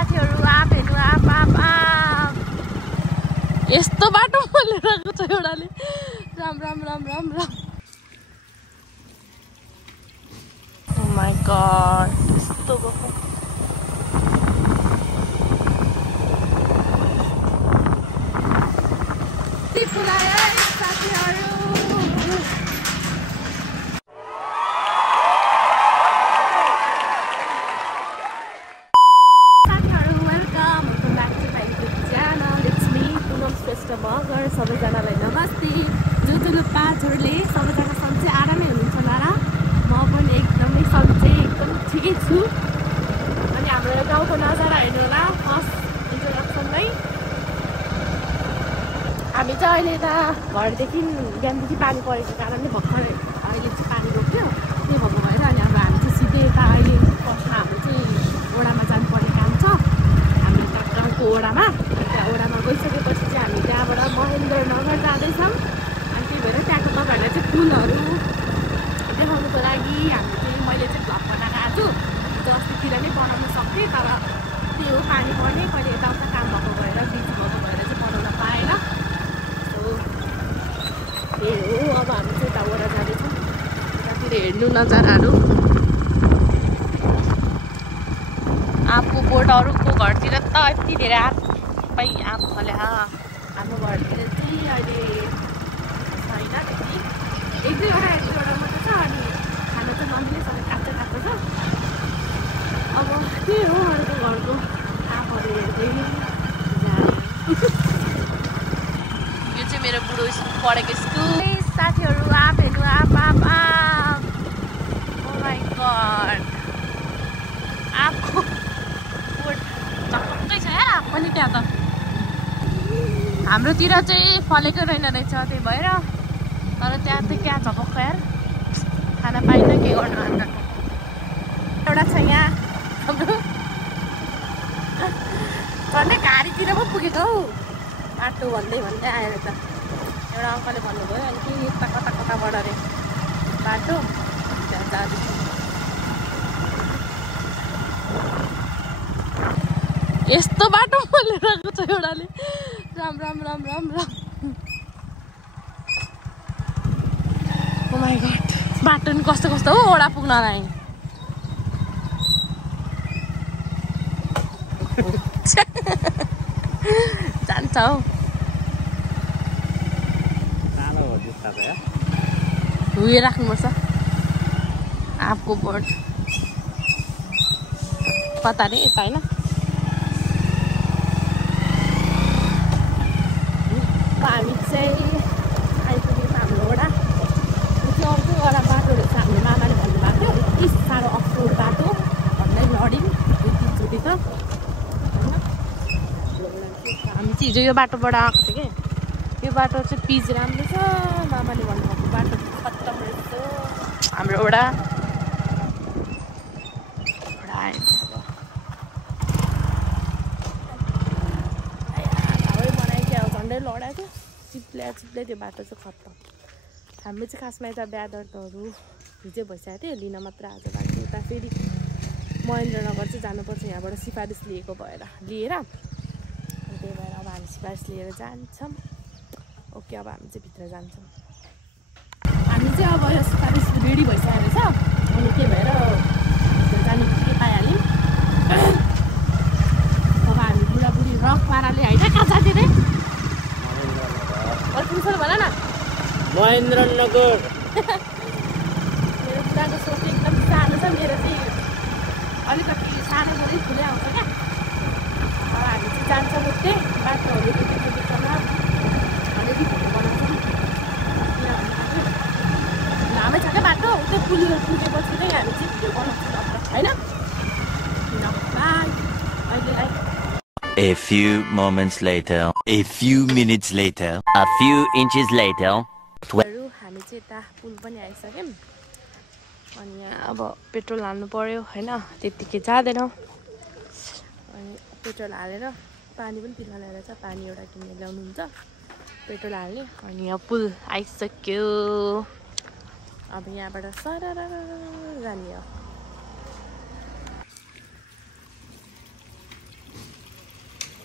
साथीहरु आप हेर्नु आप यस्तो बाटो लिएको छ एउटाले Ram Ram Ram Ram Ram oh my god यस्तो गएको सबैजनालाई नमस्ते जो पाँचहरूले सबैजना सन्चै आरामै हुनुहुन्छ होला र म पनि एकदमै सन्चै एकदम ठिकै छु अनि हाम्रो गाउँको नजारा हेर्नु होला फर्स्ट इन्ट्रोडक्सनमै हामी चाहिँ अहिले त घरदेखि बिहानदेखि पानी परेको कारणले भर्खर अहिले चाहिँ पानी रोक्यो त्यही भएको भएर अनि अब हामी चाहिँ सिधै यता अहिले फर्स्टमा हाम्रो चाहिँ ओडामा जानुपर्ने काम छ हामी गाउँको ओडामा त्यहाँ ओडामा गइसकेपछि चाहिँ हामी त्यहाँबाट महेन्द्रनगर जाँदैछौँ अनि त्यही भएर त्यहाँको तपाईँहरूलाई चाहिँ फुलहरू देखाउनुको लागि हामी चाहिँ मैले चाहिँ भ्लग बनाएर आएको छु अस्तितिर नै बनाउन सक्थेँ तर त्यो पानी पर्ने कहिले यताउता काम भएको भएर बिजी भएको भएर चाहिँ बनाउन पाएन त्यही हो अब हामी चाहिँ यता ओडा जाँदैछौँ यतातिर हेर्नु नजाराहरू आँपको बोटहरूको घरतिर त यति धेरै आँप फले हाम्रो घरतिर चाहिँ अहिले छैन त्यति एक दुईवटा मात्रै छ अनि खाना चाहिँ मम्मीले सबै काट्छ छ अब त्यही हो अरूको घरको आँपहरू हेर्दै यो चाहिँ मेरो बुढो पढेको स्कुल साथीहरू आँप हेर्नु आँप ओ माय गॉड आँपको बोट झपक्कै छ यार आँप पनि त्यहाँ त हाम्रोतिर चाहिँ फलेको रहेन रहेछ त्यही भएर तर त्यहाँ चाहिँ क्या झपक्क यार खाना पाइन के गर्नु अन्त एउटा छ यहाँ हाम्रो झन्डै घारीतिर पो पुगेको हौ बाटो भन्दै आएर त एउटा अङ्कलले भन्नुभयो अनि कि यता कताबाट अरे बाटो त्यहाँ जाँदैछ यस्तो बाटो लिएको छ एउटाले Ram Ram Ram Ram Ram oh my god बाटो नि कस्तो कस्तो हो ओडा पुग्नलाई जान्छ हौ धुए राख्नुपर्छ आँपको बोट कता रे यता होइन हामी चाहिँ आइपुगेको हाम्रो ओडा त्यो अर्को एउटा बाटो रहेछ हाम्रो मामाले भन्नुभएको थियो यति साह्रो अप्ठ्यारो बाटो भन्दै लड्यौँ एकचोटि त होइन हामी चाहिँ हिजो यो बाटोबाट आएको थियो कि यो बाटो चाहिँ पिच राम्रो छ मामाले भन्नुभएको बाटो खत्तम रहेछ हाम्रो ओडा आएछ लडाएको चिप्ले त्यो बाटो चाहिँ खत्तम हाम्रो चाहिँ खासमा यता बिहा दर्ताहरू हिजो भइसकेको थियो लिन मात्र आज बाटो उता फेरि महेन्द्रनगर चाहिँ जानुपर्छ यहाँबाट सिफारिस लिएर त्यही भएर अब हामी सिफारिस लिएर जान्छौँ ओके अब हामी चाहिँ भित्र जान्छौँ हामी चाहिँ अब यो सिफारिस रेडी भइसकेको छ अनि त्यही भएर जाने के पाइहाल्यौँ अब हामी बुढाबुढी रक पाराले होइन कहाँ जाँदै रे भन न महेन्द्रनगर मेरो बुढाको सोच एकदम सानो छ मेरो चाहिँ अलिकति सानोबाटै ठुलै आउँछ क्या अब हामी चाहिँ जान्छौँ उतै बाटोहरू बिचमा अलिकति बनाउँछौँ लामै छ क्या बाटो उतै पुगेपछि नै हामी चाहिँ भिडियो बनाउँछौँ होइन अहिले A few moments later, a few minutes later, a few inches later. हामी चाहिँ यता पुल पनि आइसक्यौँ अनि यहाँ अब पेट्रोल हाल्नु पर्यो होइन त्यतिकै जाँदैनौँ अनि पेट्रोल हालेर पानी पनि पिल्न ल्याएर छ पानी एउटा किनेर ल्याउनुहुन्छ पेट्रोल हाल्ने अनि यहाँ पुल आइसक्यो अब यहाँबाट सरर जाने हो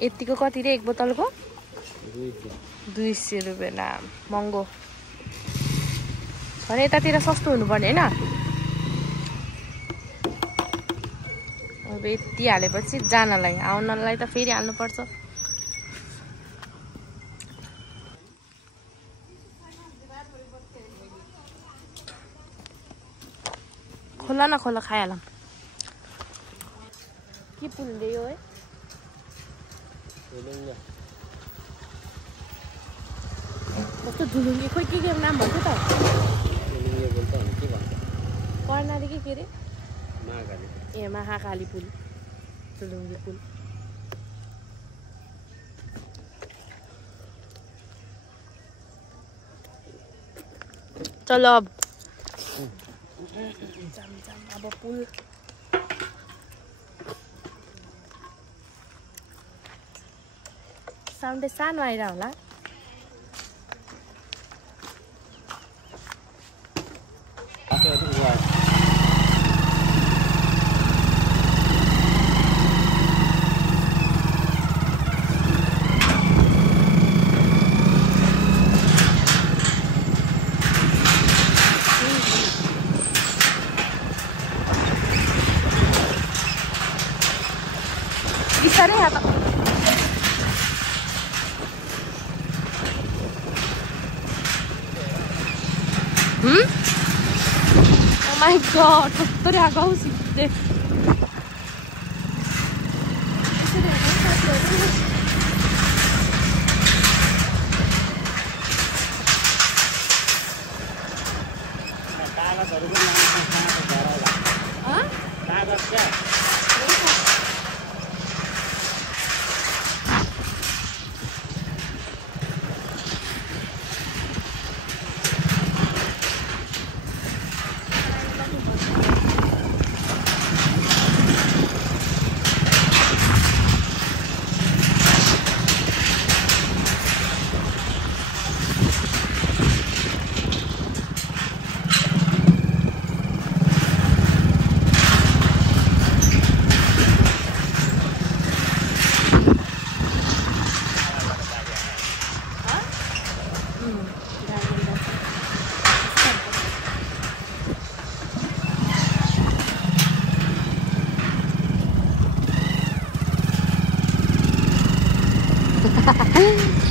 यतिको कति रे एक बोतलको 200 रुपैयाँ नाम महँगो भने यतातिर सस्तो हुनुपर्ने हैन अब यति हालेपछि जानलाई आउनलाई त फेरि हाल्नुपर्छ खोला न खोला खाइहालौँ के पुल्दै हो है कस्तो झुलुङ्गे खोइ के नाम भन्छ त कर्णाली के रे ए महाकाली पुल झुलुङ्गे पुल चलो अब अब पुल साउन्डै सानो आएर होला बिस्तारै हात Oh my god, ठुक्करी आएको हौ सिधै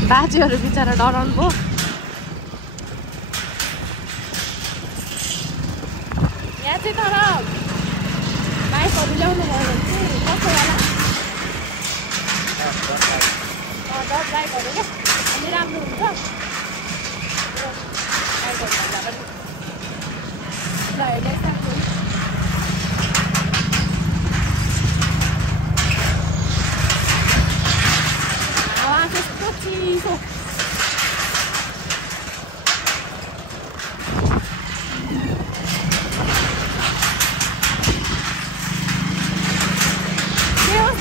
बाजेहरू बिचरा डराउनु भयो यहाँ चाहिँ तर बाइकहरू ल्याउनु भयो भने चाहिँ कस्तो होला 10 बाइकहरू क्या अलि राम्रो हुन्छ बाइकहरू भन्दा पनि ल हेर्दै चिसो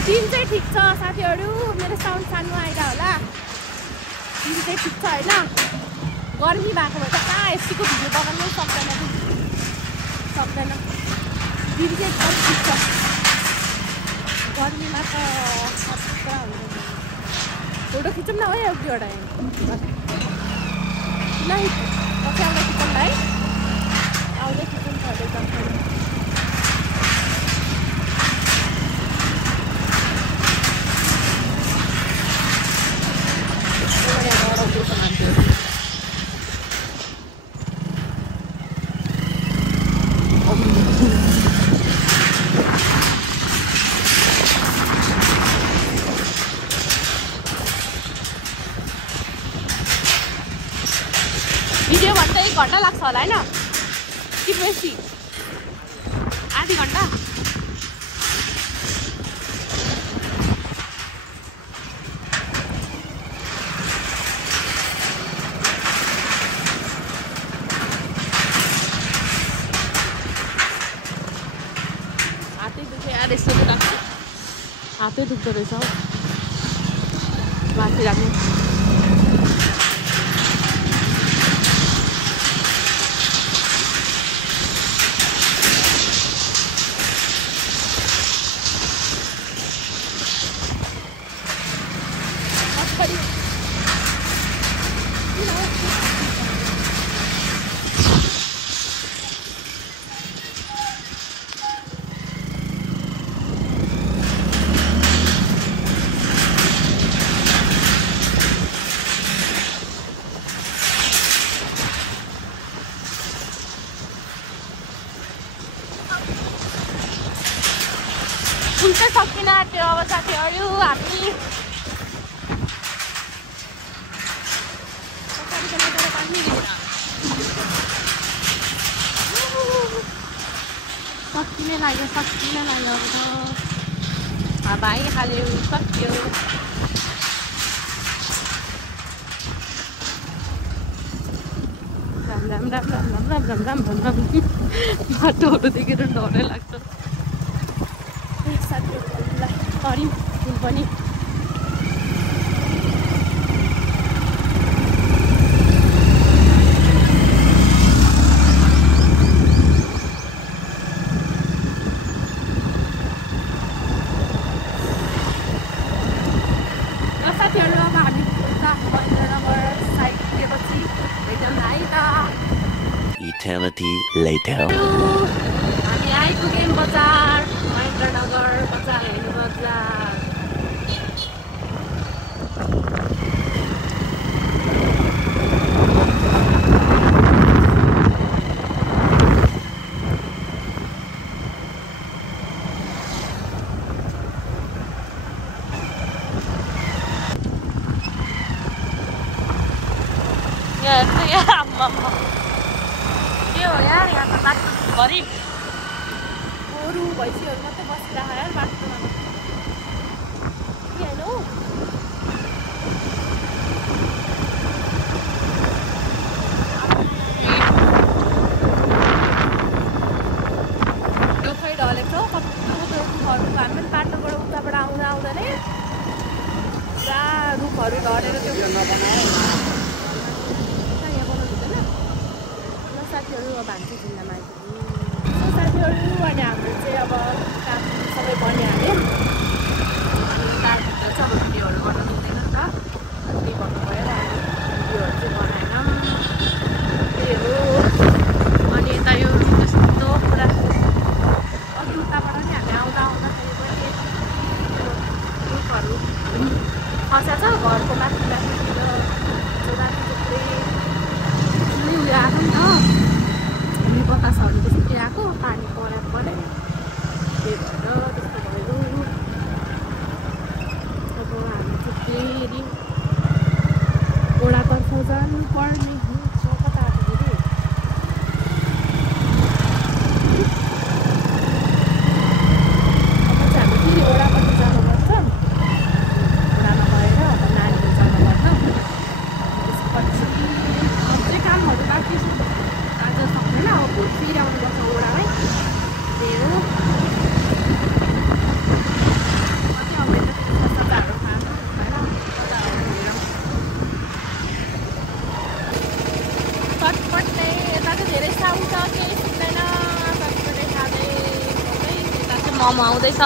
दिन चाहिँ ठिक छ साथीहरू मेरो साउन्ड सानो आएर होला दिन चाहिँ ठिक छ होइन गर्मी भएको भए त कहाँ यतिको भिडियो बनाउनै सक्दैन दिन चाहिँ एकदम ठिक छ गर्मीमा त पुरा हुन्छ फोटो खिचौँ न है एउटा नै पछि आउँदा खिचौँ है आउँदै खिचौँ एकदम भिडियो भन्दा 1 घन्टा लाग्छ होला हैन कि बेसी आधी घन्टा हातै दुख्यो यार यसो हातै दुख्दो रहेछ हौ माथि राख्नु अब साथीहरू हामी सकिने लाग्यो अब त भाइ खाल्यो सक्यो राम बाटोहरू देखेर डरै लाग्छ साथीहरूलाई हरिम फुल पनि साथीहरू अब हामी महेन्द्रनगर साइड पुगेपछि भेटौँ है त Eternity later. हामी आइपुग्यौँ बजार महेन्द्रनगर बजार हेर्नु बजार के हो यार यहाँ त बाटोभरि गोरु भैँसीहरू मात्रै बसिरहेको यार बाटोमा के होइन हौ डोफै ढलेको छ कस्तो रुखहरू हामी पनि बाटोबाट उताबाट आउँदा नै पुरा रुखहरू ढलेर त्यो साथीहरू अब हामी चाहिँ जिल्लामा आइपुग्यौँ साथीहरू अनि हाम्रो चाहिँ अब काम सबै बनिहाल्यो दार्जिलिङमा चाहिँ अब भिडियोहरू गर्न मिल्दैन नि त त्यही भन्नुभयो र भिडियोहरू चाहिँ बनाएनौँ त्यही हो अनि यता यो त्यस्तो पुरा अघि उताबाट नि हामी आउँदाखेरि पनि रुखहरू खसेको छ घरको माथि माथितिर थुप्रै उयो आएको नि त बतासहरू त्यस्तै आएको पानी परेको त्यही भएर त्यस्तो भयो अब हामी चाहिँ फेरि ओडातर्फ जानुपर्ने हुन्छ कता आएको फेरि अब चाहिँ हामी फेरि ओडापट्टि जानुपर्छ ओडामा गएर अब नानीहरू जानुपर्छ त्यसपछि अझै कामहरू बाँकी आज सक्दैन अब भोलि फेरि आउनुपर्छ ओडामै त्यही हो कति अब यता सजाहरू खानु होइन चटपटे यता चाहिँ धेरै साउन्ड छ केही सुन्दैन चटपटे खाँदै यता चाहिँ मोमो आउँदैछ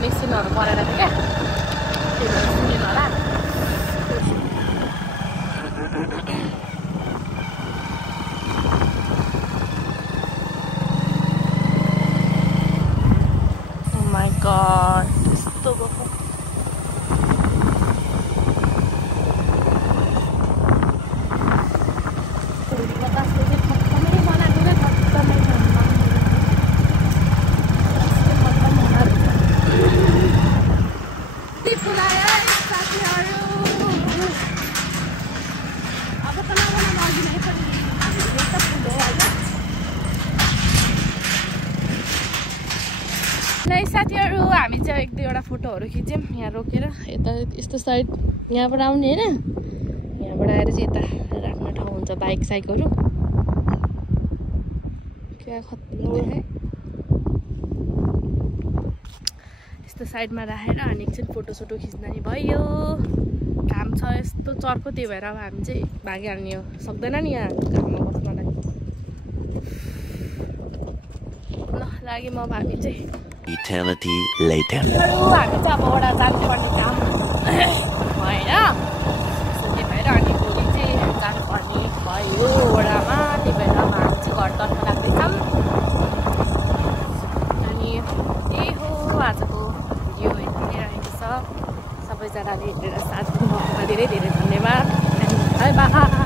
मेसिनहरू परेर थियो क्या त्यही भएर सुनेन होला Oh my god त्यस्तो भएको बतासले चाहिँ खत्तमै बनाएको क्या खत्तमै साथीहरू हामी चाहिँ एक दुईवटा फोटोहरू खिच्यौँ यहाँ रोकेर यता यस्तो साइड यहाँबाट आउने होइन यहाँबाट आएर चाहिँ यता राख्ने ठाउँ हुन्छ बाइक साइकहरू क्या खत्तम है यस्तो साइडमा राखेर अनि एकछिन फोटोसोटो खिच्दा नि भयो। घाम छ यस्तो चर्को, त्यही भएर अब हामी चाहिँ भागिहाल्ने हो, सक्दैन नि यहाँ घाममा बस्नलाई। ल लाग्यो म हामी चाहिँ Eternity later. हामी चाहिँ अब वडा जानुपर्ने काम भएन, त्यही भएर अनि भोलि चाहिँ जानुपर्ने भयो वडामा। त्यही भएर अब हामी चाहिँ घरतर्फ लाग्दैछौँ। अनि त्यही हो आजको भिडियो हेर्दै रहेको छ। सबैजनाले हेरेर साथ दिनुभएकोमा धेरै धेरै धन्यवाद। By by.